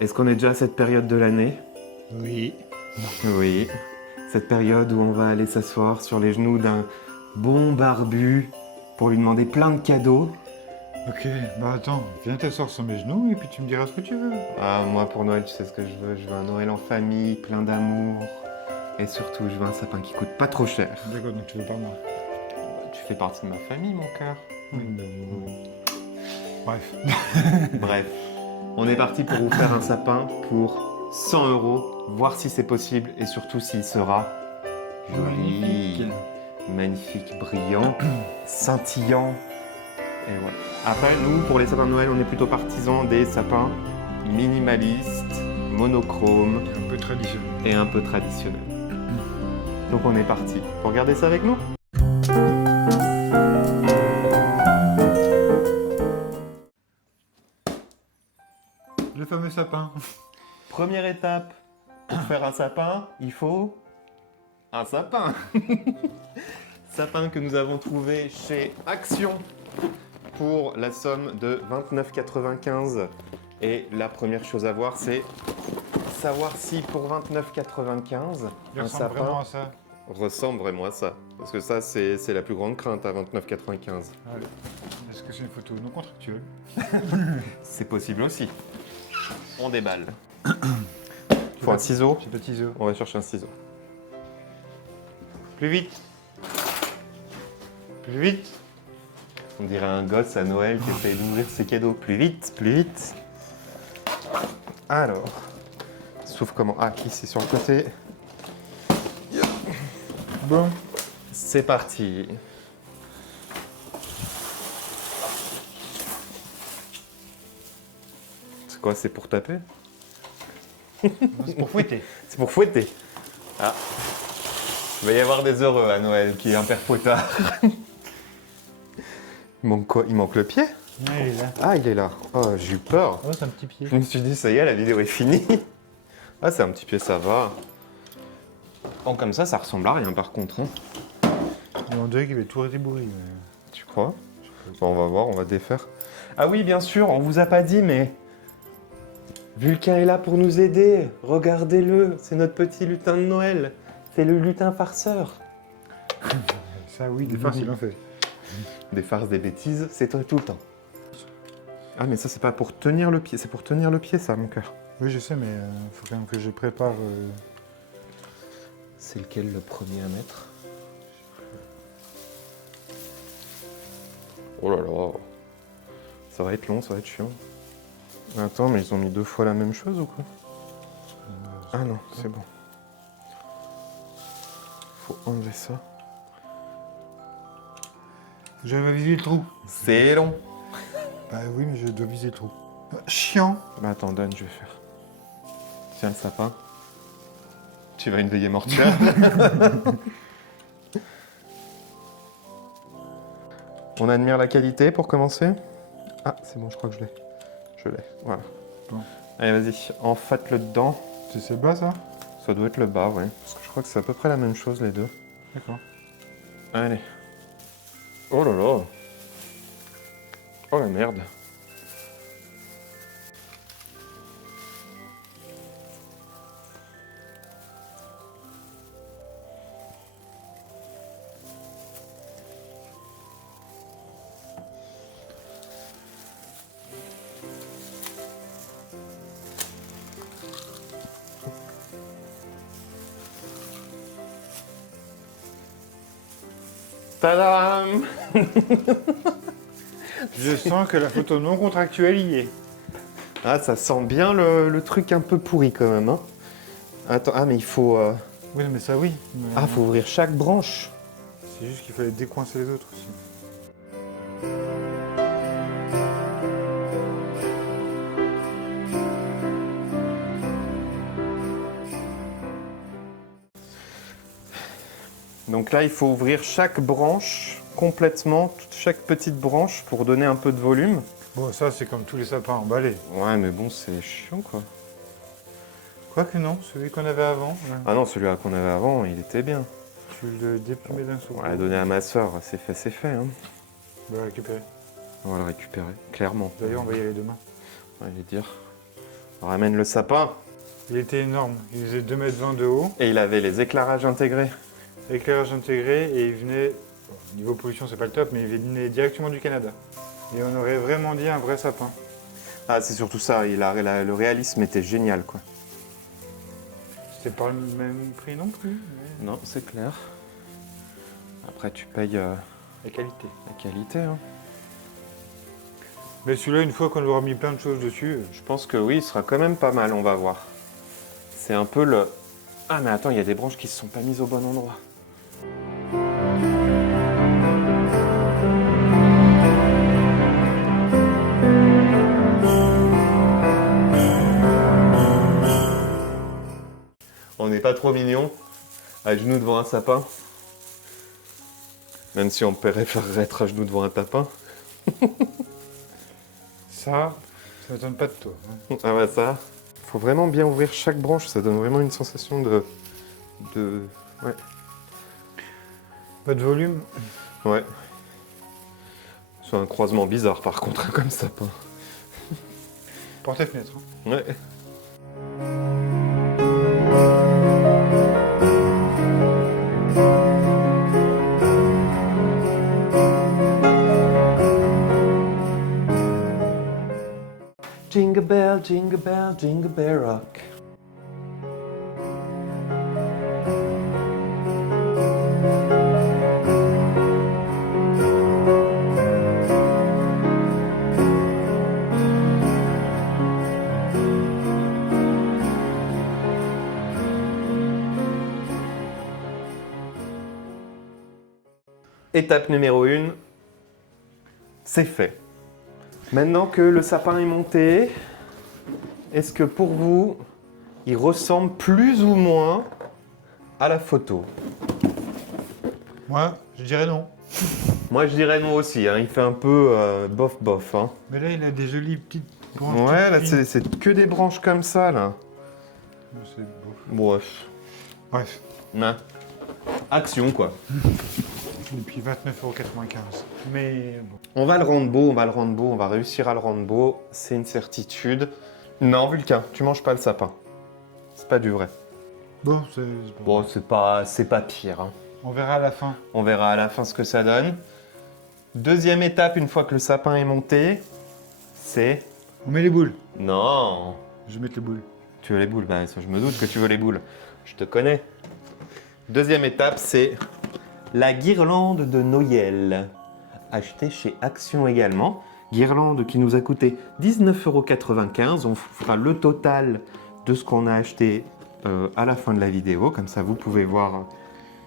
Est-ce qu'on est déjà à cette période de l'année? Oui. Oui. Cette période où on va aller s'asseoir sur les genoux d'un bon barbu pour lui demander plein de cadeaux. Ok, bah attends, viens t'asseoir sur mes genoux et puis tu me diras ce que tu veux. Ah, moi pour Noël, tu sais ce que je veux. Je veux un Noël en famille, plein d'amour. Et surtout, je veux un sapin qui coûte pas trop cher. D'accord, donc tu veux pas moi. Tu fais partie de ma famille, mon cœur. Bref. Bref, on est parti pour vous faire un sapin pour 100 €, voir si c'est possible et surtout s'il sera joli, magnifique, brillant, scintillant. Et voilà. Après, nous, pour les sapins de Noël, on est plutôt partisans des sapins minimalistes, monochromes Un peu traditionnel. et un peu traditionnels. Donc on est parti. Vous regardez ça avec nous? Le fameux sapin. Première étape, pour faire un sapin, il faut un sapin. Sapin que nous avons trouvé chez Action pour la somme de 29,95 €. Et la première chose à voir, c'est savoir si pour 29,95 Il un ressemble sapin vraiment à ça. ressemble vraiment à ça. Parce que ça, c'est la plus grande crainte à 29,95 €. Ouais. Est-ce que c'est une photo non contractuelle? C'est possible aussi. On déballe. Il faut un ciseau. J'ai pas de ciseaux. On va chercher un ciseau. Plus vite. Plus vite. On dirait un gosse à Noël qui essaye d'ouvrir ses cadeaux. Plus vite, plus vite. Alors. Sauf comment? Ah, ici sur le côté. Bon. C'est parti. C'est quoi? C'est pour taper? C'est pour fouetter. C'est pour fouetter. Ah. Il va y avoir des heureux à Noël qui est un père potard. Il manque quoi? Il manque le pied? Ouais, il est là. Ah, il est là. Oh, j'ai eu peur. Oh, c'est un petit pied. Je me suis dit, ça y est, la vidéo est finie. Ah, c'est un petit pied, ça va. Oh, comme ça ressemble à rien par contre. Hein. On dirait qu'il va tout débourré. Tu crois? Bon, on va voir, on va défaire. Ah oui, bien sûr, on vous a pas dit, mais Vulcain est là pour nous aider. Regardez-le, c'est notre petit lutin de Noël. C'est le lutin farceur. Ça, oui, des farces, il en fait. Des farces, des bêtises, c'est toi tout le temps. Ah, mais ça, c'est pas pour tenir le pied, c'est pour tenir le pied, ça, mon cœur. Oui, je sais, mais faut quand même que je prépare. C'est lequel le premier à mettre? Oh là là. Ça va être long, ça va être chiant. Attends, mais ils ont mis 2 fois la même chose ou quoi? Ah non, c'est bon. Faut enlever ça. Je vais viser le trou. C'est long. Bah oui, mais je dois viser le trou. Chiant. Bah attends, donne, je vais faire. Tiens le sapin. Tu vas à une veillée mortuaire. On admire la qualité pour commencer. Ah, c'est bon, je crois que je l'ai. Je l'ai, voilà. Bon. Allez, vas-y, enfate-le dedans. C'est bas, ça? Ça doit être le bas, ouais. Parce que je crois que c'est à peu près la même chose, les deux. D'accord. Allez. Oh là là. Oh la merde. Tadam! Je sens que la photo non contractuelle y est. Ah, ça sent bien le truc un peu pourri quand même. Hein. Attends, ah mais il faut... Oui, mais ça, oui. Mais Ah, faut ouvrir chaque branche. c'est juste qu'il fallait décoincer les autres aussi. Donc là, il faut ouvrir chaque branche complètement, chaque petite branche pour donner un peu de volume. Bon, ça, c'est comme tous les sapins emballés. Ouais, mais bon, c'est chiant quoi. Quoique non, celui qu'on avait avant, là, Ah non, celui-là qu'on avait avant, il était bien. tu le déplumais d'un seul On coup. l'a donné à ma soeur, c'est fait, c'est fait. Hein. On va le récupérer. On va le récupérer, clairement. D'ailleurs, on va y aller demain. On va lui dire. On ramène le sapin. Il était énorme. Il faisait 2,20 m de haut, Et il avait les éclairages intégrés. éclairage intégré, et il venait, bon, niveau pollution c'est pas le top, mais il venait directement du Canada. Et on aurait vraiment dit un vrai sapin. Ah, c'est surtout ça, le réalisme était génial, quoi. C'était pas le même prix non plus, mais Non, c'est clair. Après, tu payes la qualité. la qualité, hein. Mais celui-là, une fois qu'on aura mis plein de choses dessus, Je pense que oui, il sera quand même pas mal, on va voir. C'est un peu le... Ah, mais attends, il y a des branches qui se sont pas mises au bon endroit. On n'est pas trop mignon, à genoux devant un sapin. Même si on préférerait être à genoux devant un tapin. ça m'étonne pas de toi. Hein. Ah ouais, ça. Faut vraiment bien ouvrir chaque branche, ça donne vraiment une sensation de... Ouais. Pas de volume. Ouais. C'est un croisement bizarre par contre, comme sapin. Porte et fenêtre. Hein. Ouais. Jingle bell, jingle bell, jingle bell rock. Étape numéro 1, c'est fait. Maintenant que le sapin est monté, est-ce que pour vous, il ressemble plus ou moins à la photo? Moi, je dirais non. Moi je dirais non aussi, hein. Il fait un peu bof. Hein. Mais là, il a des jolies petites branches. Ouais, là toutes fines. c'est que des branches comme ça là. C'est beau. Bref. Bref. Hein. Action quoi. Et puis 29,95 €. Mais bon. On va le rendre beau, on va réussir à le rendre beau, c'est une certitude. Non, Vulcain, tu manges pas le sapin. C'est pas du vrai. Bon, c'est Bon, c'est pas pire. Hein. on verra à la fin. On verra à la fin ce que ça donne. Deuxième étape, une fois que le sapin est monté, c'est... On met les boules. Non. Je vais mettre les boules. Tu veux les boules? Bah, ça, je me doute que tu veux les boules. Je te connais. Deuxième étape, c'est la guirlande de Noël. Achetée chez Action également. Guirlande qui nous a coûté 19,95 €. On fera le total de ce qu'on a acheté à la fin de la vidéo. Comme ça, vous pouvez voir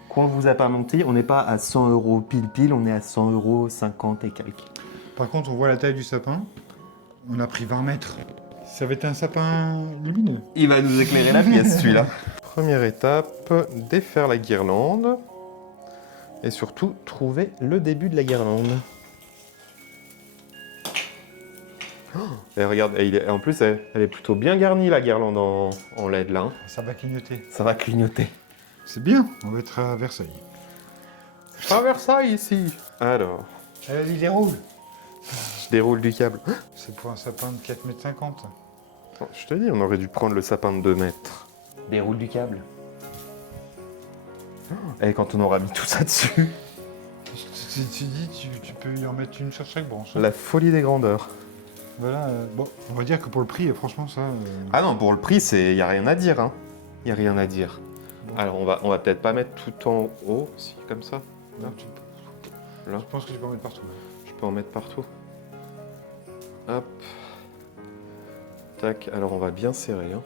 qu'on ne vous a pas menti. On n'est pas à 100 € pile, on est à 100,50 € et quelques. Par contre, on voit la taille du sapin. On a pris 20 mètres. Ça va être un sapin lumineux. Il va nous éclairer la pièce, celui-là. Première étape, défaire la guirlande. Et surtout, trouver le début de la guirlande. Oh, et regarde, en plus, elle est plutôt bien garnie, la guirlande en LED, là. Hein. Ça va clignoter. Ça va clignoter. C'est bien. On va être à Versailles. À Versailles, ici. Alors, Vas-y, déroule. je déroule du câble. C'est pour un sapin de 4,50 m. Oh, je te dis, on aurait dû prendre le sapin de 2 mètres. Déroule du câble. Et quand on aura mis tout ça dessus, Tu dis, tu peux y en mettre une sur chaque branche. Hein. la folie des grandeurs. Voilà, bon, on va dire que pour le prix, franchement, ça... Ah non, pour le prix, il n'y a rien à dire. Hein. Il n'y a rien à dire. Bon. Alors, on va peut-être pas mettre tout en haut, si, comme ça. Là, Là. Je pense que tu peux en mettre partout. Je peux en mettre partout. Hop. Tac, alors on va bien serrer. Hein.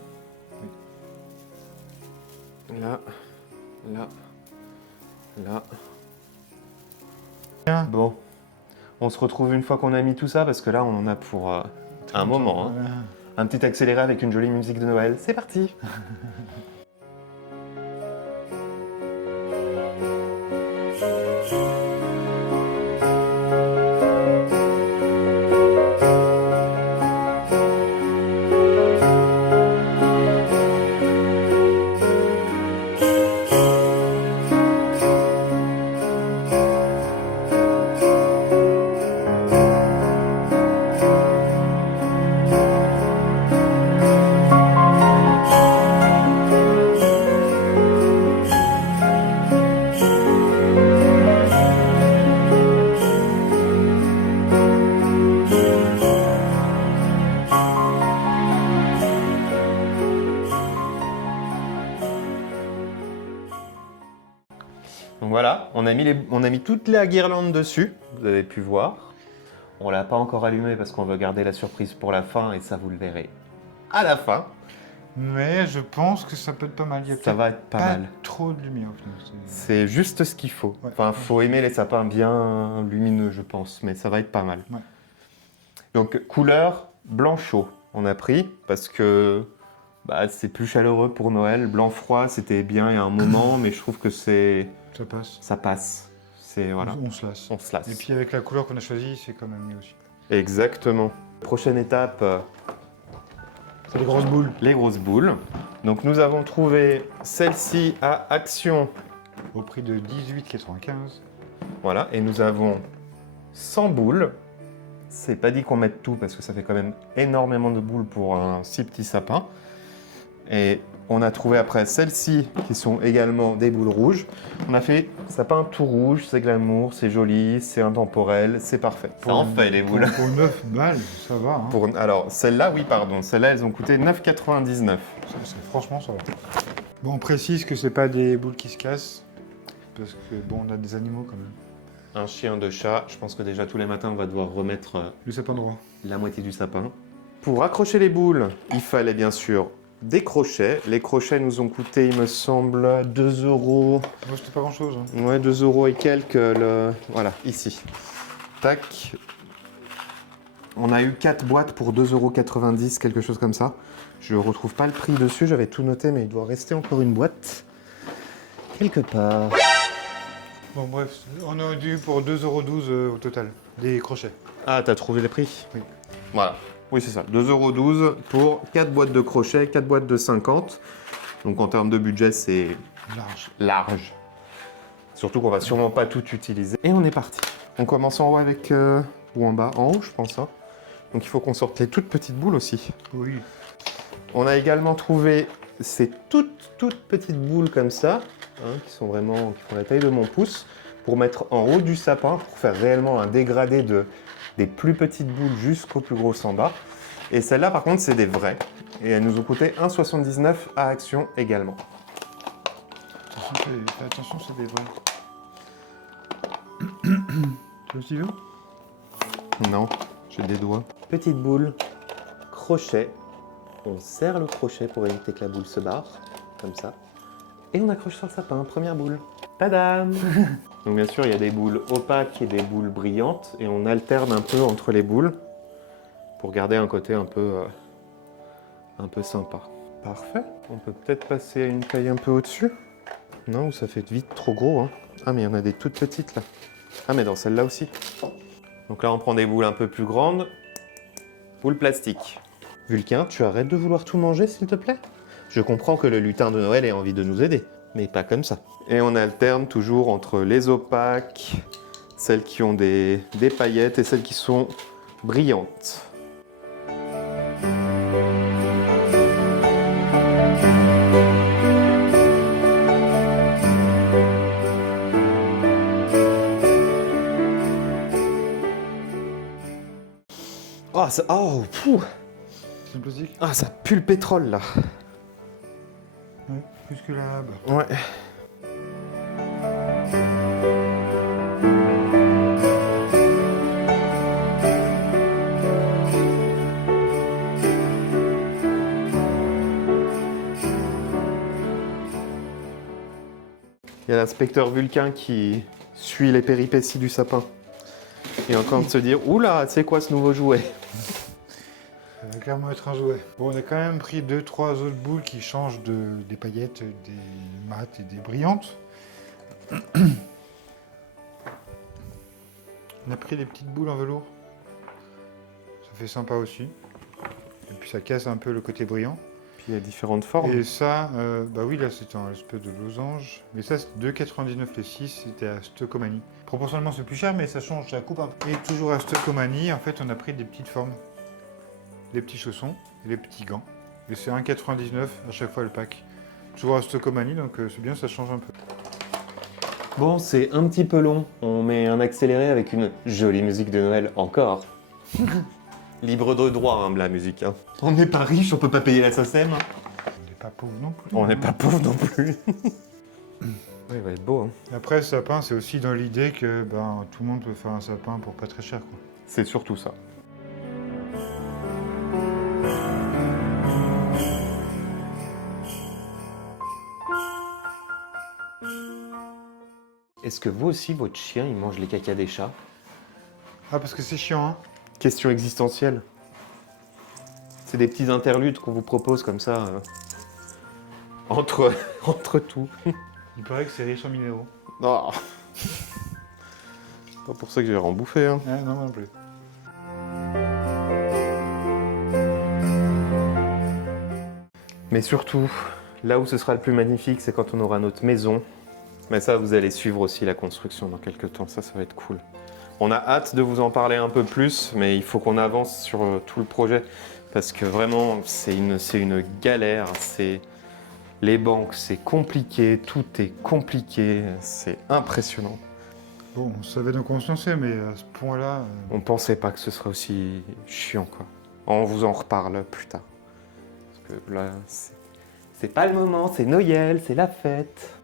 Là, là, là. Bien. Bon, on se retrouve une fois qu'on a mis tout ça, parce que là, on en a pour un moment. Hein. Voilà. Un petit accéléré avec une jolie musique de Noël. C'est parti. on a mis toute la guirlande dessus, vous avez pu voir. On l'a pas encore allumé parce qu'on veut garder la surprise pour la fin et ça vous le verrez à la fin. Mais je pense que ça peut être pas mal. Il y a Ça peut-être va être pas mal. trop de lumière au final. C'est juste ce qu'il faut. Ouais. Enfin, faut aimer les sapins bien lumineux, je pense, mais ça va être pas mal. Ouais. Donc, couleur blanc chaud, on a pris parce que c'est plus chaleureux pour Noël. Blanc froid, c'était bien il y a un moment, mais je trouve que Ça passe. ça passe. C'est voilà, On se lasse. on se lasse. Et puis avec la couleur qu'on a choisie, c'est quand même mieux aussi. Exactement. Prochaine étape, C'est les grosses boules. les grosses boules. Donc, nous avons trouvé celle-ci à Action. Au prix de 18,95. Voilà, et nous avons 100 boules. C'est pas dit qu'on mette tout parce que ça fait quand même énormément de boules pour un si petit sapin. Et on a trouvé après celles-ci qui sont également des boules rouges. On a fait sapin tout rouge, c'est glamour, c'est joli, c'est intemporel, c'est parfait. Ça en fait les boules. Pour 9 balles, ça va. Hein. Alors celles-là, oui pardon, celles-là elles ont coûté 9,99. Franchement, ça va. Bon, on précise que c'est pas des boules qui se cassent. Parce que bon, on a des animaux quand même. Un chien, deux chats, je pense que déjà tous les matins on va devoir remettre Le sapin droit. la moitié du sapin. Pour accrocher les boules, il fallait bien sûr des crochets. Les crochets nous ont coûté, il me semble, 2 euros. Moi, c'était pas grand chose. Hein. Ouais, 2 euros et quelques. Voilà, ici. Tac. On a eu 4 boîtes pour 2,90 euros, quelque chose comme ça. Je ne retrouve pas le prix dessus, j'avais tout noté, mais il doit rester encore une boîte. Quelque part. Bon, bref, on a dû pour 2,12 € au total. Des crochets. Ah, t'as trouvé les prix? Oui. Voilà. Oui, c'est ça. 2,12 € pour 4 boîtes de crochets, 4 boîtes de 50. Donc en termes de budget, c'est Large. large. Surtout qu'on va sûrement pas tout utiliser. Et on est parti. On commence en haut avec... ou en bas? En haut, je pense. Hein. Donc il faut qu'on sorte les toutes petites boules aussi. Oui. On a également trouvé ces toutes petites boules comme ça, hein, qui font la taille de mon pouce, pour mettre en haut du sapin, pour faire réellement un dégradé des plus petites boules jusqu'aux plus grosses en bas. Et celles-là, par contre, c'est des vraies. Et elles nous ont coûté 1,79 € à Action également. Fais attention, c'est des vrais. Tu aussi vu? Non, j'ai des doigts. Petite boule, crochet. On serre le crochet pour éviter que la boule se barre, comme ça. Et on accroche sur le sapin, première boule. Tadam! Donc bien sûr, il y a des boules opaques et des boules brillantes. Et on alterne un peu entre les boules pour garder un côté un peu sympa. Parfait. On peut peut-être passer à une taille un peu au-dessus. Non, ça fait vite trop gros. Hein. Ah, mais il y en a des toutes petites là. Ah, mais dans celle-là aussi. Donc là, on prend des boules un peu plus grandes. Boules plastique. Vulcain, tu arrêtes de vouloir tout manger, s'il te plaît? Je comprends que le lutin de Noël ait envie de nous aider, mais pas comme ça. Et on alterne toujours entre les opaques, celles qui ont des paillettes et celles qui sont brillantes. Oh, ça, oh, pouh. C'est un plastique? Ah, ça pue le pétrole là. Ouais, plus que là-bas. Ouais. Il y a l'inspecteur Vulcain qui suit les péripéties du sapin. Et en train de se dire, oula, c'est quoi ce nouveau jouet? Ça va clairement être un jouet. Bon, on a quand même pris 2-3 autres boules qui changent des paillettes, des mates et des brillantes. On a pris des petites boules en velours. Ça fait sympa aussi. Et puis ça casse un peu le côté brillant. Puis il y a différentes formes. Et ça, bah oui, là c'était un espèce de losange. Mais ça, c'est 2,99 les 6, c'était à Stocomanie. Proportionnellement, c'est plus cher, mais ça change, ça coupe un peu. Et toujours à Stocomanie, en fait, on a pris des petites formes. Les petits chaussons et les petits gants. Et c'est 1,99 à chaque fois le pack. Toujours à Stocomanie, donc c'est bien, ça change un peu. Bon, c'est un petit peu long. On met un accéléré avec une jolie musique de Noël encore. Libre de droit, hein, la musique. Hein. On n'est pas riche, on peut pas payer la SACEM. On n'est pas pauvre non plus. On n'est pas pauvre non plus. Ouais, il va être beau. Hein. Après, ce sapin, c'est aussi dans l'idée que tout le monde peut faire un sapin pour pas très cher, quoi. C'est surtout ça. Est-ce que vous aussi, votre chien, il mange les cacas des chats? Ah, parce que c'est chiant, hein. Question existentielle. C'est des petits interludes qu'on vous propose comme ça, entre, entre tout. Il paraît que c'est riche en minéraux. Non. Pas pour ça que j'ai rembouffé. Hein. Ah, non, non plus. Mais surtout, là où ce sera le plus magnifique, c'est quand on aura notre maison. Mais ça, vous allez suivre aussi la construction dans quelques temps. Ça va être cool. On a hâte de vous en parler un peu plus, mais il faut qu'on avance sur tout le projet. Parce que vraiment, c'est une galère. Les banques, c'est compliqué. Tout est compliqué. C'est impressionnant. Bon, on savait donc on se lançait, mais à ce point-là... On pensait pas que ce serait aussi chiant, quoi. On vous en reparle plus tard. Parce que là, c'est pas le moment, c'est Noël, c'est la fête.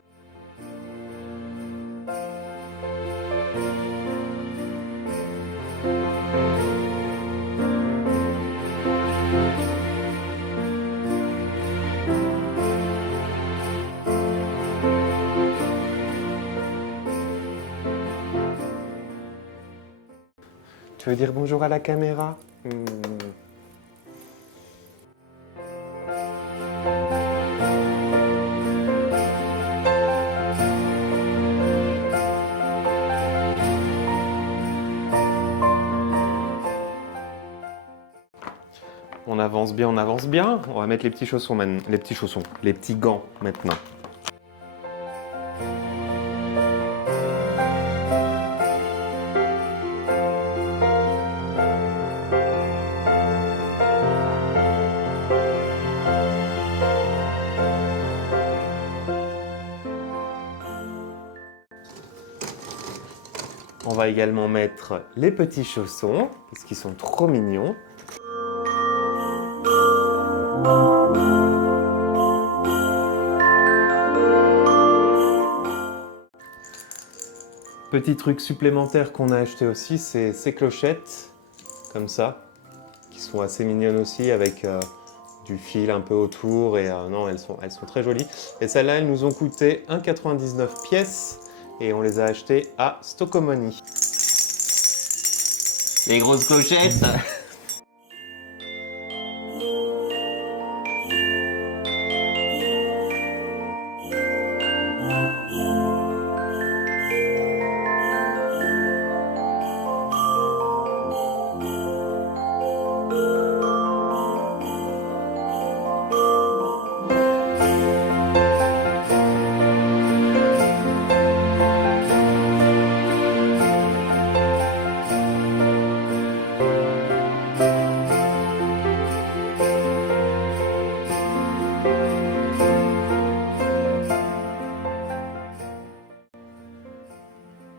Tu veux dire bonjour à la caméra? On avance bien, on avance bien. On va mettre les petits chaussons maintenant. Les petits gants maintenant. On va également mettre les petits chaussons, parce qu'ils sont trop mignons. Petit truc supplémentaire qu'on a acheté aussi, c'est ces clochettes, comme ça, qui sont assez mignonnes aussi, avec du fil un peu autour, et non, elles sont très jolies. Et celles-là, elles nous ont coûté 1,99 pièces, et on les a achetées à Stocomoni. Les grosses clochettes.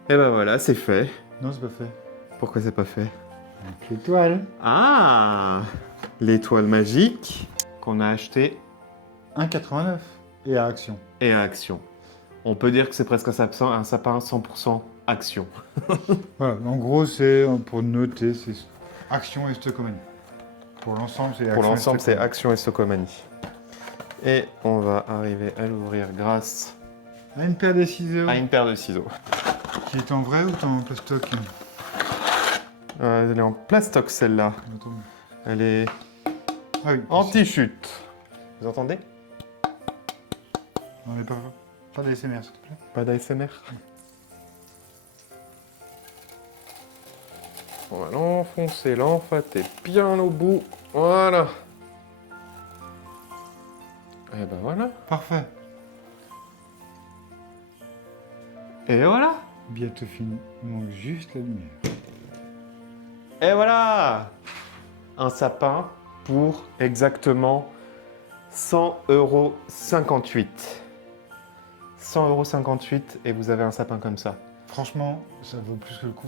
Et ben voilà, c'est fait. Non, c'est pas fait. Pourquoi c'est pas fait? Avec l'étoile. Ah! L'étoile magique qu'on a achetée 1,89. Et à Action. et à Action. On peut dire que c'est presque un sapin 100% Action. Voilà, en gros, c'est pour noter, c'est Action et Stocomanie. Pour l'ensemble, c'est Action. Pour l'ensemble, et c'est Stocomanie. Action et Stocomanie. Et on va arriver à l'ouvrir grâce Ah, une paire de ciseaux. à une paire de ciseaux. Qui est en vrai ou en plastoc? Elle est en plastoc celle-là. Attends. Elle est Ah oui. anti-chute. Vous entendez? On n'est pas... Pas d'ASMR, s'il te plaît. Pas d'ASMR. On va l'enfoncer, l'enfâter bien au bout. Voilà. Et ben voilà. Parfait. Et voilà. Bientôt fini. Il manque juste la lumière. Et voilà. Un sapin pour exactement 100,58 €. 100,58 € et vous avez un sapin comme ça. Franchement, ça vaut plus que le coup.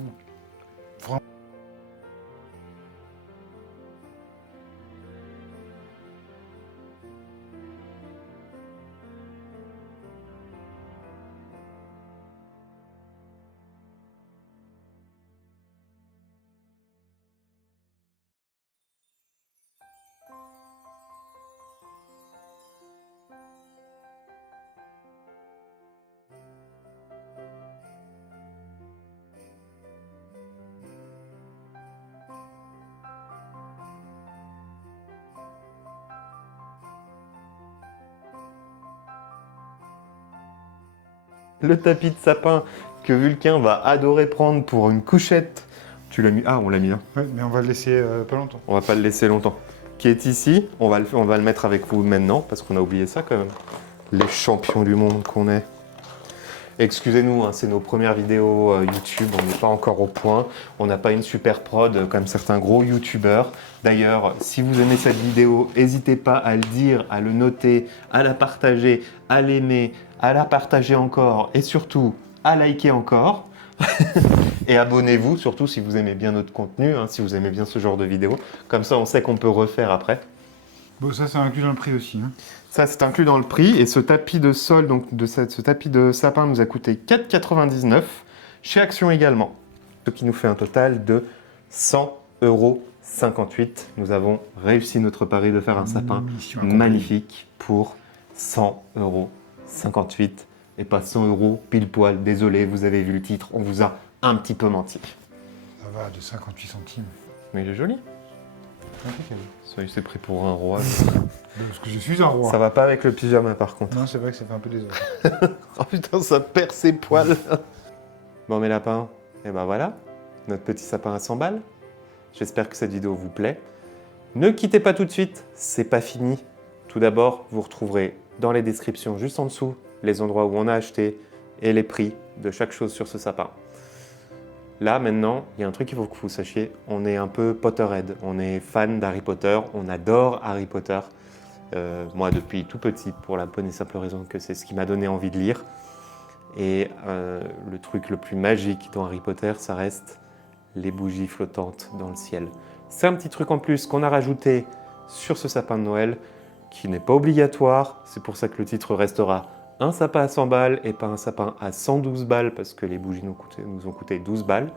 Le tapis de sapin que Vulcain va adorer prendre pour une couchette. Tu l'as mis? Ah, on l'a mis là. Ouais, mais on va le laisser pas longtemps. On va pas le laisser longtemps. Qui est ici. On va le mettre avec vous maintenant parce qu'on a oublié ça quand même. Les champions du monde qu'on est. Excusez-nous, hein, c'est nos premières vidéos YouTube, on n'est pas encore au point. On n'a pas une super prod comme certains gros YouTubeurs. D'ailleurs, si vous aimez cette vidéo, n'hésitez pas à le dire, à le noter, à la partager, à l'aimer, à la partager encore et surtout à liker encore. Et abonnez-vous, surtout si vous aimez bien notre contenu, hein, si vous aimez bien ce genre de vidéos. Comme ça, on sait qu'on peut refaire après. Bon, ça, c'est inclus dans le prix aussi. Hein. Ça, c'est inclus dans le prix. Et ce tapis de sol, donc ce tapis de sapin, nous a coûté 4,99 € chez Action également. Ce qui nous fait un total de 100,58 €. Nous avons réussi notre pari de faire un sapin magnifique pour 100,58 € et pas 100 € pile poil. Désolé, vous avez vu le titre, on vous a un petit peu menti. Ça va, de 58 centimes. Mais il est joli. Ça, il s'est pris pour un roi. Parce que je suis un roi. Ça va pas avec le pyjama par contre. Non, c'est vrai que ça fait un peu désordre. Oh putain, ça perd ses poils. Bon mes lapins, et ben voilà, notre petit sapin à 100 balles. J'espère que cette vidéo vous plaît. Ne quittez pas tout de suite, c'est pas fini. Tout d'abord, vous retrouverez dans les descriptions juste en dessous les endroits où on a acheté et les prix de chaque chose sur ce sapin. Là, maintenant, il y a un truc qu'il faut que vous sachiez, on est un peu Potterhead, on est fan d'Harry Potter, on adore Harry Potter. Moi, depuis tout petit, pour la bonne et simple raison que c'est ce qui m'a donné envie de lire. Et le truc le plus magique dans Harry Potter, ça reste les bougies flottantes dans le ciel. C'est un petit truc en plus qu'on a rajouté sur ce sapin de Noël, qui n'est pas obligatoire, c'est pour ça que le titre restera un sapin à 100 balles et pas un sapin à 112 balles parce que les bougies nous ont coûté 12 balles.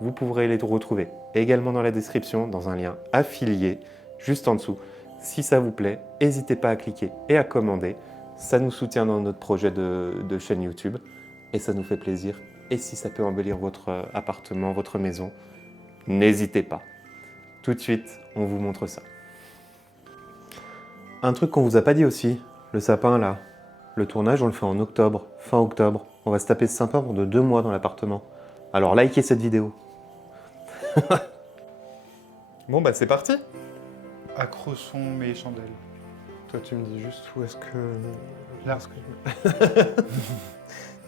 Vous pourrez les retrouver également dans la description, dans un lien affilié, juste en dessous. Si ça vous plaît, n'hésitez pas à cliquer et à commander. Ça nous soutient dans notre projet de chaîne YouTube et ça nous fait plaisir. Et si ça peut embellir votre appartement, votre maison, n'hésitez pas. Tout de suite, on vous montre ça. Un truc qu'on vous a pas dit aussi, le sapin là. Le tournage, on le fait en octobre, fin octobre. On va se taper ce sapin pendant 2 mois dans l'appartement. Alors likez cette vidéo. Bon bah c'est parti. Accrochons mes chandelles. Toi tu me dis juste où est-ce que... Là.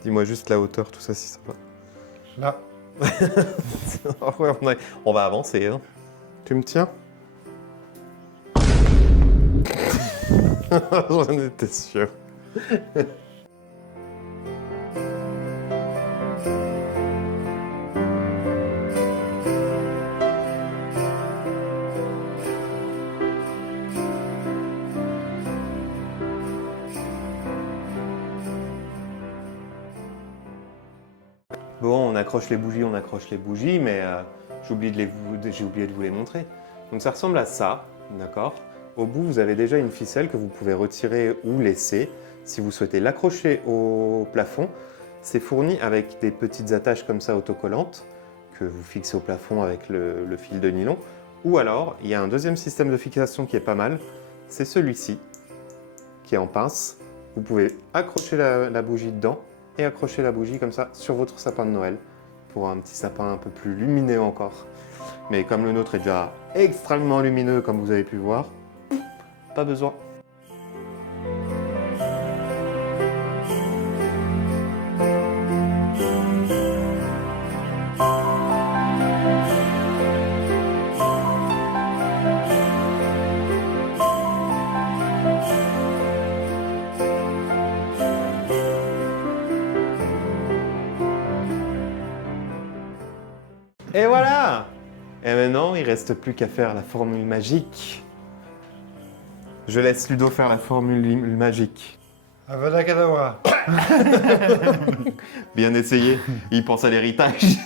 Dis-moi juste la hauteur, tout ça si ça va. Là. Ouais, on va avancer. Hein. Tu me tiens? J'en étais sûr. Bon, on accroche les bougies, mais j'ai oublié de vous les montrer. Donc ça ressemble à ça, d'accord? Au bout, vous avez déjà une ficelle que vous pouvez retirer ou laisser. Si vous souhaitez l'accrocher au plafond, c'est fourni avec des petites attaches comme ça autocollantes que vous fixez au plafond avec le fil de nylon. Ou alors, il y a un deuxième système de fixation qui est pas mal, c'est celui-ci, qui est en pince. Vous pouvez accrocher la bougie dedans et accrocher la bougie comme ça sur votre sapin de Noël pour un petit sapin un peu plus lumineux encore. Mais comme le nôtre est déjà extrêmement lumineux comme vous avez pu voir, pas besoin. Et voilà! Et maintenant, il ne reste plus qu'à faire la formule magique. Je laisse Ludo faire la formule magique. Avada Kedavra. Bien essayé, il pense à l'héritage.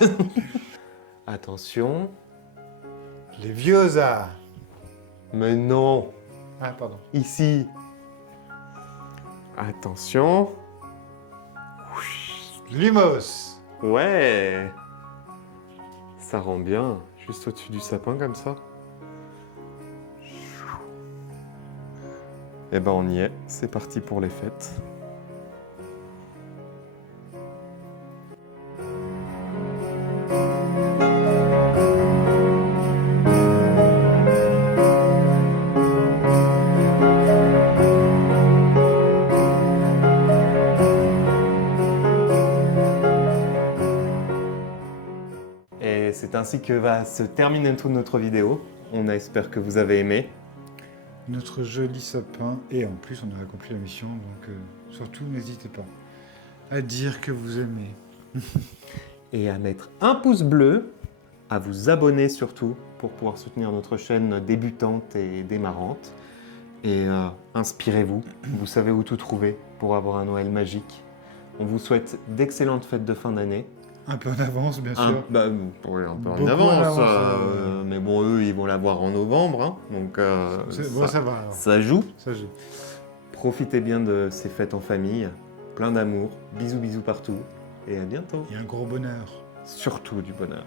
Attention. Leviosa. Mais non, Ah, pardon. ici. Attention. Lumos. Ouais. Ça rend bien, juste au-dessus du sapin comme ça. Et ben on y est, c'est parti pour les fêtes. ainsi que va se terminer toute notre vidéo. On espère que vous avez aimé. Notre joli sapin. Et en plus, on a accompli la mission. Donc, surtout, n'hésitez pas à dire que vous aimez. Et à mettre un pouce bleu, à vous abonner surtout pour pouvoir soutenir notre chaîne débutante et démarrante. Et inspirez-vous, vous savez où tout trouver pour avoir un Noël magique. On vous souhaite d'excellentes fêtes de fin d'année. Un peu en avance, bien sûr. Oui, un peu en Beaucoup en avance, avance, mais bon, eux, ils vont l'avoir en novembre, hein, donc Bon, ça va alors. ça joue. Ça joue. Profitez bien de ces fêtes en famille, plein d'amour, bisous bisous partout, et à bientôt. Et un gros bonheur. Surtout du bonheur.